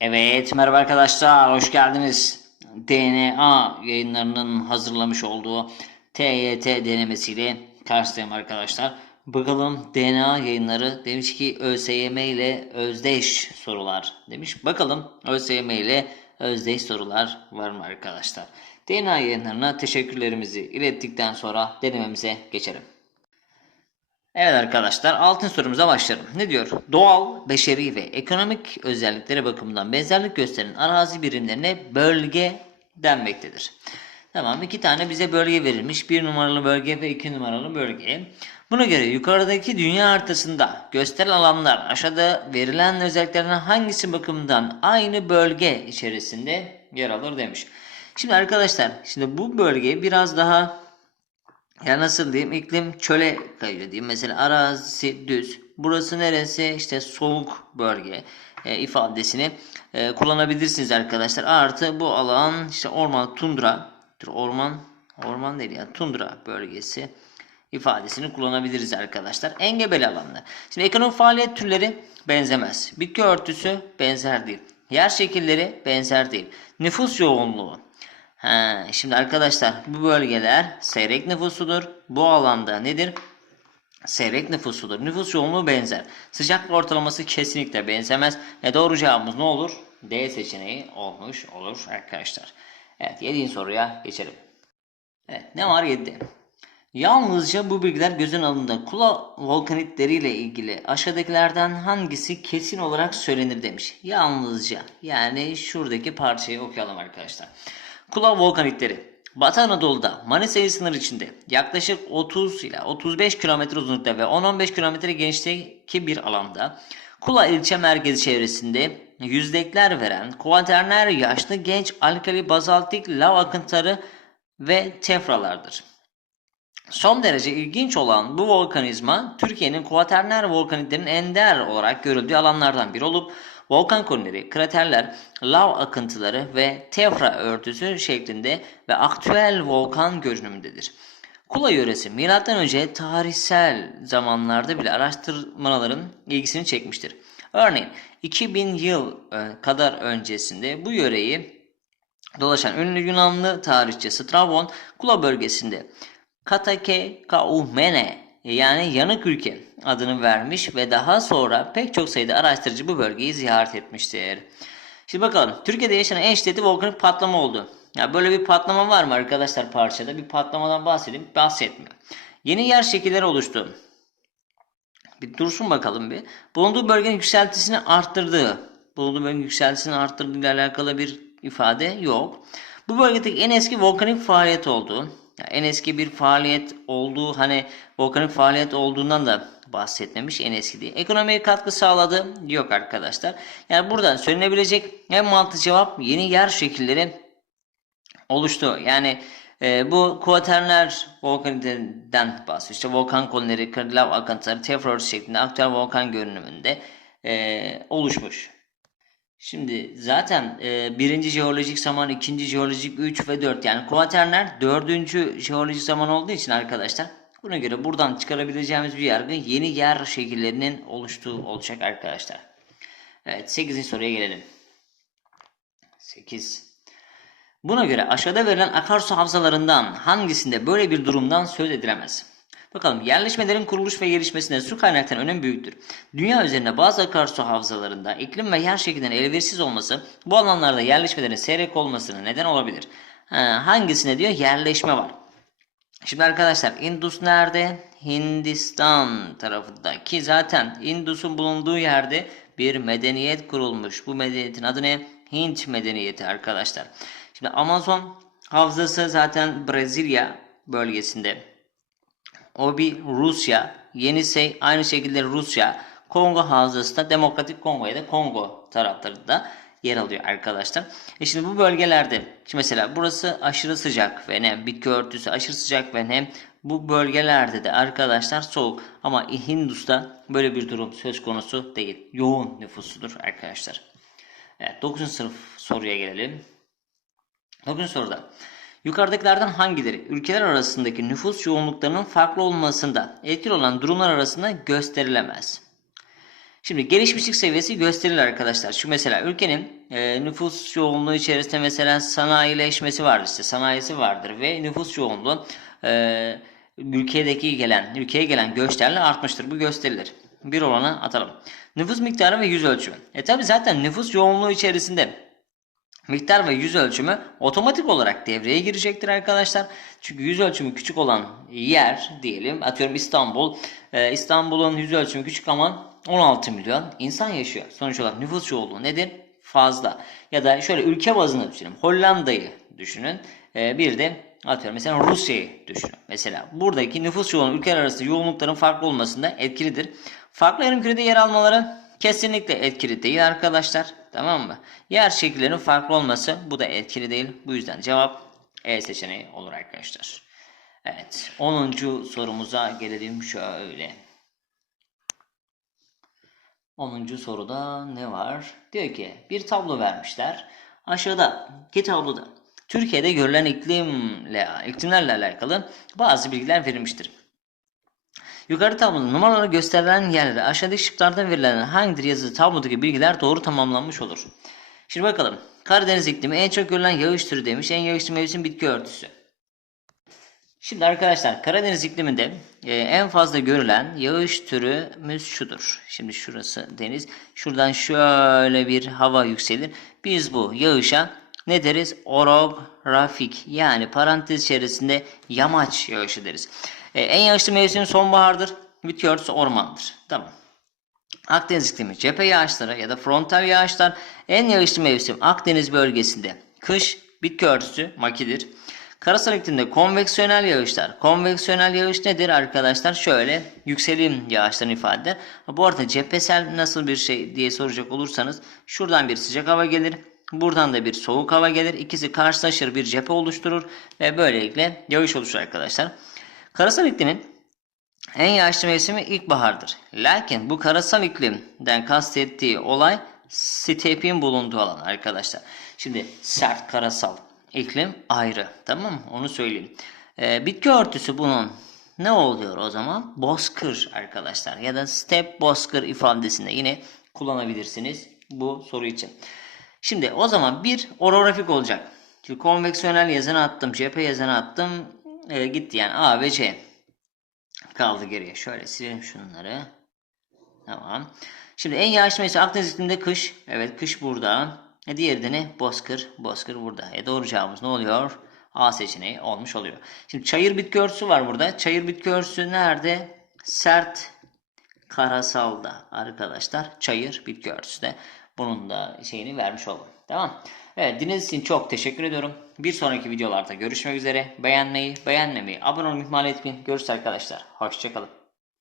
Evet merhaba arkadaşlar hoş geldiniz. DNA yayınlarının hazırlamış olduğu TYT denemesiyle karşıdayım arkadaşlar. Bakalım DNA yayınları demiş ki ÖSYM ile özdeş sorular demiş. Bakalım ÖSYM ile özdeş sorular var mı arkadaşlar? DNA yayınlarına teşekkürlerimizi ilettikten sonra denememize geçelim. Evet arkadaşlar altın sorumuza başlayalım. Ne diyor? Doğal, beşeri ve ekonomik özellikleri bakımından benzerlik gösteren arazi birimlerine bölge denmektedir. Tamam iki tane bize bölge verilmiş. Bir numaralı bölge ve iki numaralı bölge. Buna göre yukarıdaki dünya haritasında gösterilen alanlar aşağıda verilen özelliklerden hangisi bakımından aynı bölge içerisinde yer alır demiş. Şimdi arkadaşlar şimdi bu bölge biraz daha ya nasıl diyeyim iklim çöle kayıyor diyeyim. Mesela arazisi düz. Burası neresi? İşte soğuk bölge e, ifadesini e, kullanabilirsiniz arkadaşlar. Artı bu alan işte orman tundra. Dur, orman orman değil ya tundra bölgesi ifadesini kullanabiliriz arkadaşlar. Engebeli alanlar. Şimdi ekonomik faaliyet türleri benzemez. Bitki örtüsü benzer değil. Yer şekilleri benzer değil. Nüfus yoğunluğu He, şimdi arkadaşlar bu bölgeler seyrek nüfusudur. Bu alanda nedir? Seyrek nüfusudur. Nüfus yoğunluğu benzer. Sıcaklık ortalaması kesinlikle benzemez. E doğru cevabımız ne olur? D seçeneği olmuş olur arkadaşlar. Evet 7. soruya geçelim. Evet ne var 7'de? Yalnızca bu bilgiler gözün alında kula volkanitleriyle ilgili aşağıdakilerden hangisi kesin olarak söylenir demiş. Yalnızca yani şuradaki parçayı okuyalım arkadaşlar. Kula volkanitleri Batı Anadolu'da Manisa sınır içinde yaklaşık 30 ile 35 kilometre uzunlukta ve 10-15 kilometre genişlikteki bir alanda Kula ilçe merkezi çevresinde yüzdekler veren kuaterner yaşlı genç alkali bazaltik lav akıntıları ve tefralardır. Son derece ilginç olan bu volkanizma Türkiye'nin kuaterner volkanitlerinin ender olarak görüldüğü alanlardan biri olup volkan kolonileri, kraterler, lav akıntıları ve tefra örtüsü şeklinde ve aktüel volkan görünümündedir. Kula yöresi M.Ö. tarihsel zamanlarda bile araştırmaların ilgisini çekmiştir. Örneğin 2000 yıl e, kadar öncesinde bu yöreyi dolaşan ünlü Yunanlı tarihçi Strabon Kula bölgesinde Katake Kaumene yani yanık ülke adını vermiş ve daha sonra pek çok sayıda araştırıcı bu bölgeyi ziyaret etmiştir. Şimdi bakalım Türkiye'de yaşanan en şiddetli volkanik patlama oldu. Ya böyle bir patlama var mı arkadaşlar parçada? Bir patlamadan bahsedeyim. Bahsetmiyor. Yeni yer şekilleri oluştu. Bir dursun bakalım bir. Bulunduğu bölgenin yükseltisini arttırdığı. Bulunduğu bölgenin yükseltisini arttırdığı ile alakalı bir ifade yok. Bu bölgedeki en eski volkanik faaliyet olduğu. En eski bir faaliyet olduğu hani volkanik faaliyet olduğundan da bahsetmemiş en eski değil. Ekonomiye katkı sağladı yok arkadaşlar. Yani buradan söylenebilecek en mantıklı cevap yeni yer şekilleri oluştu. Yani e, bu kuaterner volkaniden bahsediyor. İşte volkan kolonileri, lav akıntıları, tefror şeklinde aktüel volkan görünümünde e, oluşmuş. Şimdi zaten e, birinci jeolojik zaman, ikinci jeolojik 3 ve 4 yani kuaterner dördüncü jeolojik zaman olduğu için arkadaşlar buna göre buradan çıkarabileceğimiz bir yargı yeni yer şekillerinin oluştuğu olacak arkadaşlar. Evet 8. soruya gelelim. 8. Buna göre aşağıda verilen akarsu havzalarından hangisinde böyle bir durumdan söz edilemez? Bakalım yerleşmelerin kuruluş ve gelişmesinde su kaynaklarının önemi büyüktür. Dünya üzerinde bazı akarsu havzalarında iklim ve yer şekillerinin elverişsiz olması bu alanlarda yerleşmelerin seyrek olmasına neden olabilir. Ha, hangisine diyor yerleşme var. Şimdi arkadaşlar Indus nerede? Hindistan tarafında ki zaten Indus'un bulunduğu yerde bir medeniyet kurulmuş. Bu medeniyetin adı ne? Hint medeniyeti arkadaşlar. Şimdi Amazon havzası zaten Brezilya bölgesinde o bir Rusya, Yenisey aynı şekilde Rusya, Kongo havzası da Demokratik Kongo ya da Kongo taraflarında yer alıyor arkadaşlar. E şimdi bu bölgelerde şimdi mesela burası aşırı sıcak ve nem, bitki örtüsü aşırı sıcak ve nem bu bölgelerde de arkadaşlar soğuk ama Hindus'ta böyle bir durum söz konusu değil. Yoğun nüfusudur arkadaşlar. Evet 9. sınıf soruya gelelim. 9. soruda Yukarıdakilerden hangileri ülkeler arasındaki nüfus yoğunluklarının farklı olmasında etkili olan durumlar arasında gösterilemez? Şimdi gelişmişlik seviyesi gösterilir arkadaşlar. Şu mesela ülkenin e, nüfus yoğunluğu içerisinde mesela sanayileşmesi vardır işte sanayisi vardır ve nüfus yoğunluğu e, ülkedeki gelen ülkeye gelen göçlerle artmıştır. Bu gösterilir. Bir olana atalım. Nüfus miktarı ve yüz ölçümü. E tabi zaten nüfus yoğunluğu içerisinde Miktar ve yüz ölçümü otomatik olarak devreye girecektir arkadaşlar. Çünkü yüz ölçümü küçük olan yer diyelim atıyorum İstanbul. Ee, İstanbul'un yüz ölçümü küçük ama 16 milyon insan yaşıyor. Sonuç olarak nüfus yoğunluğu nedir? Fazla. Ya da şöyle ülke bazında düşünün. Hollanda'yı düşünün. Ee, bir de atıyorum mesela Rusya'yı düşünün. Mesela buradaki nüfus yoğunluğu ülkeler arası yoğunlukların farklı olmasında etkilidir. Farklı yarım kürede yer almaları kesinlikle etkili değil arkadaşlar. Tamam mı? Yer şekillerinin farklı olması bu da etkili değil. Bu yüzden cevap E seçeneği olur arkadaşlar. Evet. 10. sorumuza gelelim şöyle. 10. soruda ne var? Diyor ki bir tablo vermişler. Aşağıdaki tabloda Türkiye'de görülen iklimle, iklimlerle alakalı bazı bilgiler verilmiştir. Yukarı tabloda numaraları gösterilen yerlere aşağıdaki şıklardan verilen hangidir yazılı tablodaki bilgiler doğru tamamlanmış olur. Şimdi bakalım. Karadeniz iklimi en çok görülen yağış türü demiş. En yağışlı mevsim bitki örtüsü. Şimdi arkadaşlar Karadeniz ikliminde e, en fazla görülen yağış türümüz şudur. Şimdi şurası deniz. Şuradan şöyle bir hava yükselir. Biz bu yağışa ne deriz? Orografik yani parantez içerisinde yamaç yağışı deriz. E, en yağışlı mevsim sonbahardır. Örtüsü ormandır. Tamam. Akdeniz iklimi cephe yağışları ya da frontal yağışlar en yağışlı mevsim Akdeniz bölgesinde. Kış bitki örtüsü makidir. Karasal iklimde konveksiyonel yağışlar. Konveksiyonel yağış nedir arkadaşlar? Şöyle yükselim yağışlarını ifade eder. Bu arada cephesel nasıl bir şey diye soracak olursanız şuradan bir sıcak hava gelir. Buradan da bir soğuk hava gelir. İkisi karşılaşır bir cephe oluşturur ve böylelikle yağış oluşur arkadaşlar. Karasal iklimin en yağışlı mevsimi ilkbahardır. Lakin bu karasal iklimden kastettiği olay stepin bulunduğu alan arkadaşlar. Şimdi sert karasal iklim ayrı. Tamam mı? Onu söyleyeyim. Ee, bitki örtüsü bunun ne oluyor o zaman? Bozkır arkadaşlar. Ya da step bozkır ifadesinde yine kullanabilirsiniz bu soru için. Şimdi o zaman bir orografik olacak. Şimdi konveksiyonel yazını attım. Cephe yazını attım. Ee, gitti yani A ve C kaldı geriye. Şöyle silelim şunları. Tamam. Şimdi en yağışlı mevsim Akdeniz ikliminde kış. Evet kış burada. E diğeri de ne? Bozkır. Bozkır burada. E doğru cevabımız ne oluyor? A seçeneği olmuş oluyor. Şimdi çayır bitki örtüsü var burada. Çayır bitki örtüsü nerede? Sert karasalda arkadaşlar. Çayır bitki örtüsü de. Bunun da şeyini vermiş oldum. Tamam. Evet dinlediğiniz için çok teşekkür ediyorum. Bir sonraki videolarda görüşmek üzere. Beğenmeyi, beğenmemeyi, abone olmayı ihmal etmeyin. Görüşürüz arkadaşlar. Hoşçakalın.